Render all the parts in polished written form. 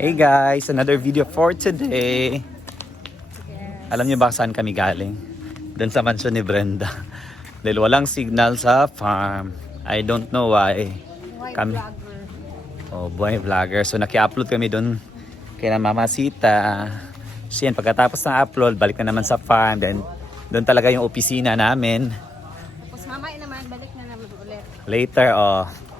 Hey guys, another video for today. Alam niyo ba saan kami galing? Doon sa mansion ni Brenda. Dahil walang signal sa farm. I don't know why. Kami. Buhay vlogger. So naki-upload kami doon kay Mama Sita. So yan, pagkatapos ng upload, balik na naman sa farm. Then doon talaga yung opisina namin. Tapos mamaya naman, balik na naman ulit.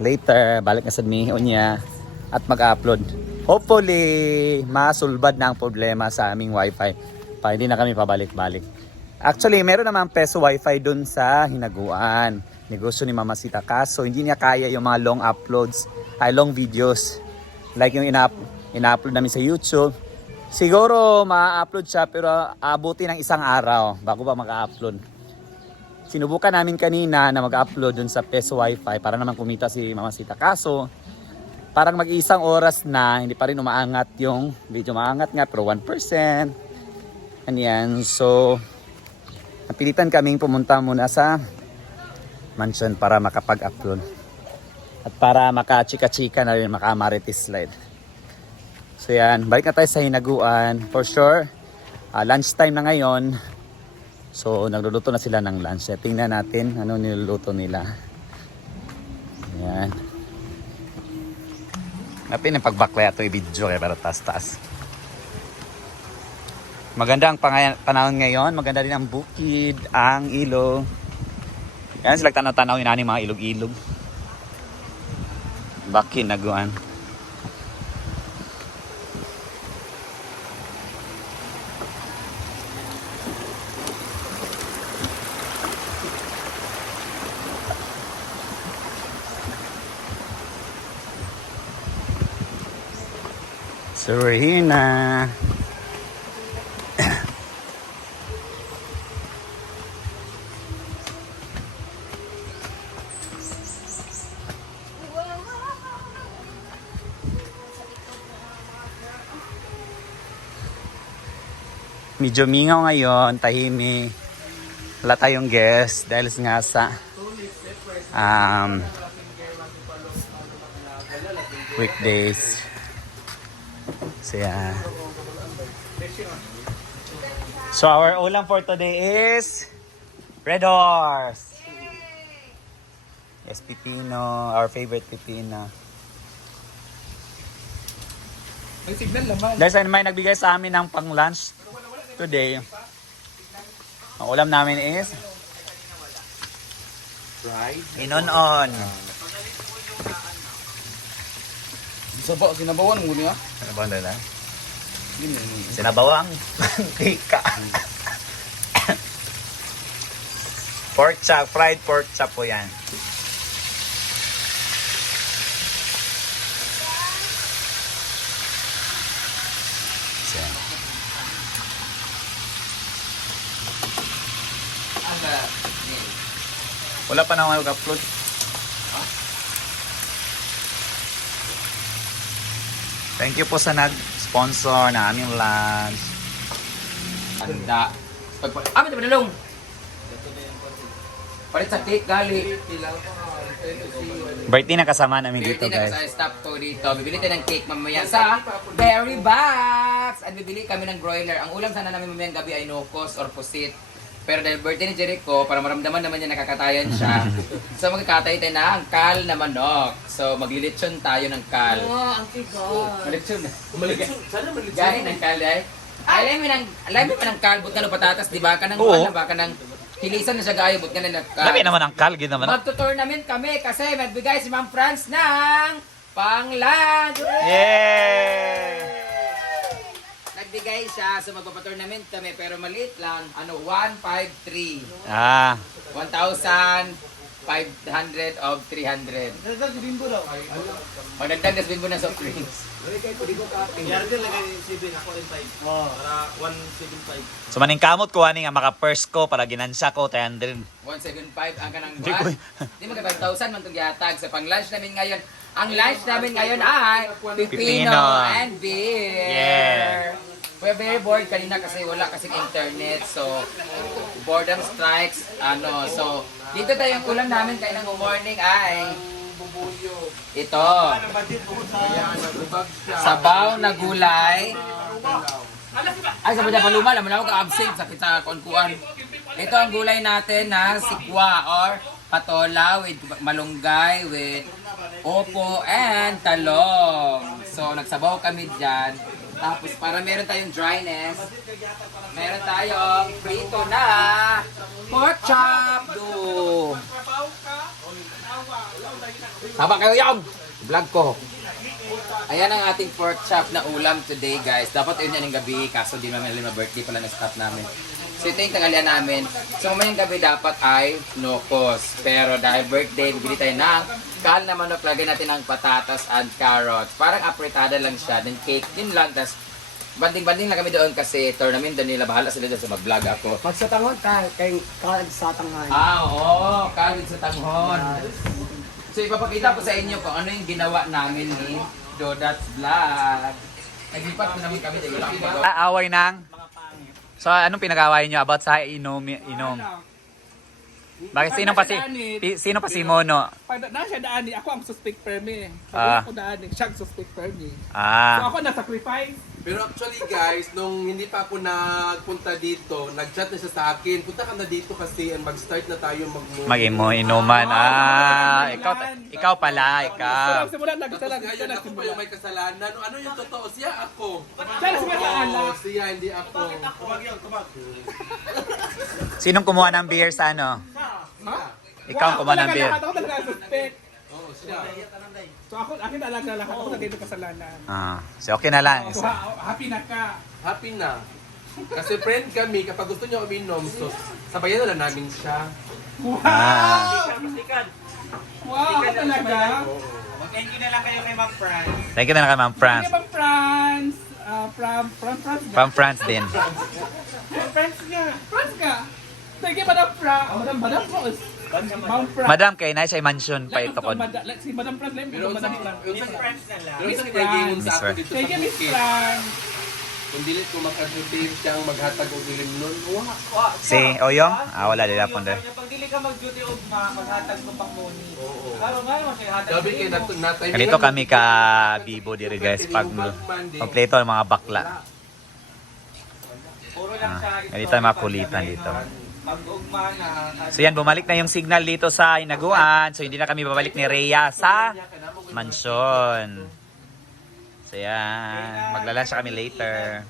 Later, balik na sa miho niya at mag-upload. Hopefully, masulbad na ang problema sa aming wifi. Hindi na kami pabalik-balik. Actually, meron naman peso wifi dun sa Hinaguan. Negosyo ni Mama Sita. Kaso, hindi niya kaya yung mga long uploads, long videos. Like yung ina-upload namin sa YouTube. Siguro, ma-upload siya pero abuti ng isang araw bago pa mag-upload. Sinubukan namin kanina na mag-upload dun sa peso wifi para naman kumita si Mama Sita. Kaso, parang mag-isang oras na, hindi pa rin umaangat yung video. Maangat nga pero 1%. Yan. So, napilitan kaming pumunta muna sa mansion para makapag-upload. At para makachika-chika na rin, makamaritis slide. So yan, balik na tayo sa Hinaguan. For sure, lunchtime na ngayon. So, nagluluto na sila ng lunch. Tingnan natin ano niluluto nila. Yan. Natin yung pagbaklaya ito i-video kaya pero taas-taas. Maganda ang panahon ngayon. Maganda rin ang bukid, ang ilog. Yan sila tanaw-tanaw yun ang mga ilog-ilog. Bakin Hinaguan. So we're here na. Medyo mingaw ngayon, tahimik. Wala tayong guest dahil nga sa weekdays. So yeah. So our ulam for today is Red Horse. Yes, pipino, our favorite pipino. May signal naman. Dahil may nagbigay sa amin ng pang-lunch today. Ang ulam namin is Fried. Inonon. Sinabawan mo niya? Sinabawan na lang? Sinabawang mantika. Pork chop, fried pork chop po yan. Wala pa na mag-upload. Thank you po sa nag-sponsor na aming lunch. Anda. Amin na dalong. Palit sa cake gali. Birthday na kasama namin dito, Birthday na guys. sa stop to dito. Bibili tayo ng cake mamaya sa Berry Box. At bibili kami ng broiler. Ang ulam sana namin mamayang gabi ay nukos or pusit. Pero dahil birthday ni Jericho, para maramdaman naman niya nakakatayan siya. So magkakatay tayo ng kal na manok. So maglilitsyon tayo ng kal. Oh, ang tigas. Malitsyon na. Sana malitsyon. Galing ng kal ay. Alam mo ng kal, but ka ng patatas, di ba? Kanang Oo. ba ka ng hilisan na siya gayo, but ka ng kal. Dami naman ang kalgid naman. Magto-tournament kami kasi magbigay si Ma'am Franz ng pang-lunch. Yay! Nagbigay siya, so magpapa-tournament kami, pero maliit lang. 153. 1,500 of 300. Dagdag si Bimbo daw. Magdagdag na bimbo ng soft drinks. Yargel lagay 7 ako in 5. Para 175. So maning kamot ko ani nga maka first ko para ginansya ko 300. 175 ang kanang Hindi ko. Di mo ka 5,000 man itong yatag. Sa pang-lunch namin ngayon, ang lunch namin ngayon ay pipino and beer. Yeah. We're very bored kanina kasi wala kasing internet. So, boredom strikes. So, dito tayo ang ulam namin kayo ng morning ay Ito. Sabaw na gulay. Ay, sabi niya paluma, naman ako ka-absent sa kita kuan-kuan. Ito ang gulay natin na sikwa or patola with malunggay, with opo and talong. So, nagsabaw kami dyan. Tapos, para meron tayong dryness, meron tayong prito na pork chop. Do. Tama kayo yung vlog ko. Ayan ang ating pork chop na ulam today, guys. Dapat yun yan yung gabi, kaso di namin alam na birthday pala na stop namin. So ito yung tagalian namin. So mamayang gabi dapat ay no cost. Pero dahil birthday, bibili tayo ng kal na manok, lagyan natin ng patatas and carrots. Parang apretada lang siya, then cake din lang. Tapos banding-banding lang kami doon kasi tournament doon nila. Bahala sila doon sa mag-vlog ako. Magsatangon ka, kay kaagsatangan. Oo, kalit sa tanghon. So ipapakita ko sa inyo kung ano yung ginawa namin ni Dodats Vlog. Naglipat ko naman kami, wala akong magawa. Away nang. So anong pinag-awayan nyo about sa inom? Bakit sino pa si Mono? Pag na siya daani, ako ang suspect permi. Ah. Ako daani, siya ang suspect permi. So Ah. ako na-sacrifice. Pero actually guys, nung hindi pa ako nagpunta dito, nag-chat na siya sa akin, punta ka na dito kasi and mag-start na tayo Inuman. Ah, ikaw pala, ikaw. Simula Tapos nagsalag ngayon ako pa yung may kasalanan. Ano yung totoo? Siya ako. Siya na Oo, siya, hindi ako. Sinong kumuha ng beer sa ano? Ha? Ikaw ang kumuha ng beer. Ako talaga suspect. Oo, siya. So ako, akin talaga lahat. Ako nagay ng kasalanan. Ah, so okay na lang. So happy na ka. Happy na. Kasi friend kami, kapag gusto niya uminom, so sabayan na lang namin siya. Ah. Wow, ako talaga. Thank you na lang kayo kay Ma'am Fran. Thank you na lang kay Ma'am France. Sige, Ma'am France. From France. From France din. France nga. France ka. Sige, Madam France. Madam France. Ma'am France. Madam, kay na siya mansion pa ito ko. Si Madam France lang. Pero Madam sa France. Miss Friends na lang. pero sa naging sa ako Miss dito sa Sige, Miss bukid. France. Kung dilit ko makadutin siya ang maghatag o dilim nun, wah. Si Oyong? Ah, wala dila po doon. Pag dili ka mag-duty o maghatag mo pang muni. Oo. Karo nga naman siya hatag. Gabi kayo natay. Ganito kami ka bibo diri guys pag kompleto ang mga bakla. Puro lang siya. Ganito ang mga kulitan dito. Mag-ugma na. So yan, bumalik na yung signal dito sa Hinaguan. So hindi na kami babalik ni Rhea sa mansion. So yan, maglalunch kami later.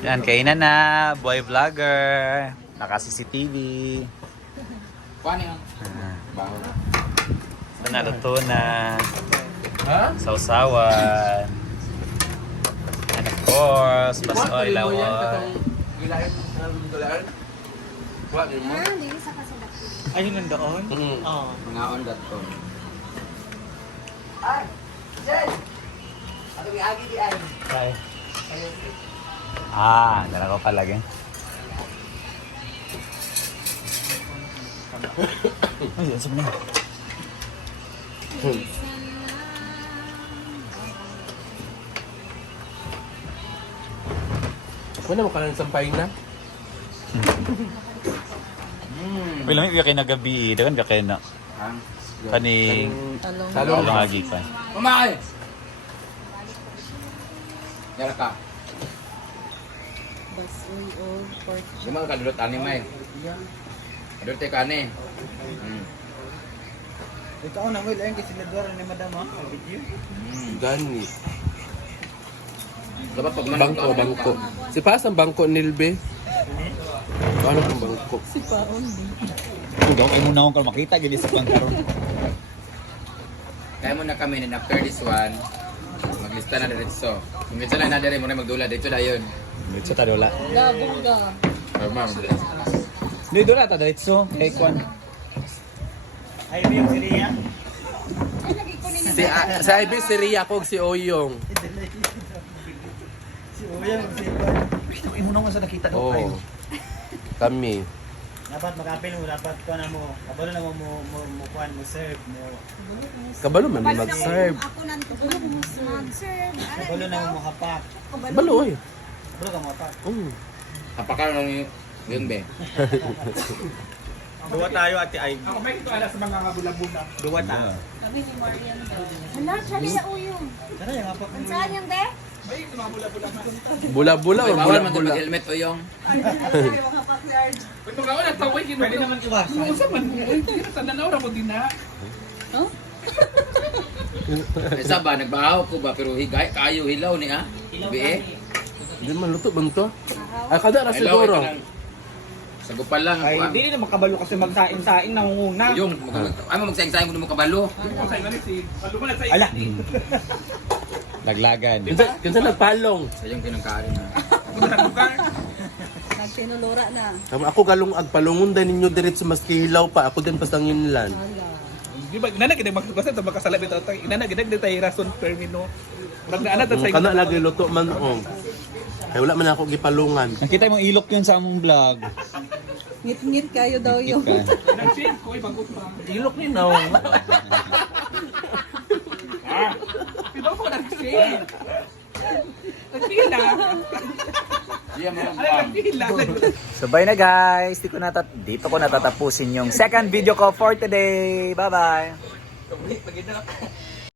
Yan, kainan na, boy vlogger, naka-CCTV. Kuhan yung Ah. So naluto na, Ha? sausawan. And of course, basoy, lawon. Gilain dolar. Wa ni mo. Ah, hindi sa kasadak. Ayun nandoon? Oo. ngaon.com. Bye. Ah, dala ko palagi. Ay, asam na. Wala mo ka lang sampay na. Uy, lamig ka kayo na gabi. Dagan ka kayo na. Kani, Talong. talong agi pa. Kumain! Yara ka. Di mga kadulot ani may. Kadulot ka ani. Ito ako nang will ayun kasi nadwara ni Madam ha. Video. Gani. Dapat pag Bangko. Si Paas ang bangko nilbe. Ano ang bangko? Kung kayo muna akong makita, gini sa pangkaroon. Kaya muna kami and after this one, maglista na diretso. Kung minsan lang na dire muna magdula dito dayon. Dito ta dola. Gabungga. Ma'am. Dito dola ta diretso. Kay kwan. Ay, yung siriya. Si Ivy, si Ria ko, si Oyong. Si Uyang, si Ito imo na sa nakita Oo. Kami. dapat mag-apil mo, dapat ko na mo. Kabalo na mo kuhan mo serve mo. Kabalo man may mag-serve. Ako nanto ko mag-serve. Kabalo na mo makapak. Kabalo eh. Kabalo ka makapak. Apakal lang yun be. Duwa tayo ate ay. Ako may ito alas sa mga kabula-bula. Duwa tayo. Kami ni Marian daw. Hala, chali sa uyong. Tara yung apak. Saan yung te? May ito mga bula-bula. Bula-bula Ay, o bawal man bula-bula? mag-helmet o yung. Ito nga wala tawag yun. Pwede naman iwasan. Ano man mo? Hindi na tanda na oras mo din na. Isa ba, nagbahaw ko ba, pero higay, kayo hilaw ni ha? Bie? Hindi man luto bang to? Ay kada na Hilaw, siguro. ito lang. Sagupan lang. Ay, ang hindi na makabalo kasi magsaing-saing nangunguna. Yung, ay mo magsayang-sayang mo kabalo. Ako sa inyo si Paluman sa Ala. Laglagan. Kinsa nagpalong? Sayang kinangkain na. Nagsinulura na. Ako galong agpalungon din ninyo diretso mas kihilaw pa. Ako din pasang yunlan. Di ba, inana kita magbasa ito, magkasalab ito. Inana kita tayo rason termino. Murag na anak sa Kana lagi luto man o. Ay wala man ako gipalungan. Nakita mo ilok yun sa among vlog. Ngit-ngit kayo daw yun. Nag-shave ko, ibagot pa. Ilok ni now. Iba ko nag-shave. Nagpila. Diyan mo Ay, nagpila. So bye na guys. Dito ko natatapusin yung second video ko for today. Bye bye. Maganda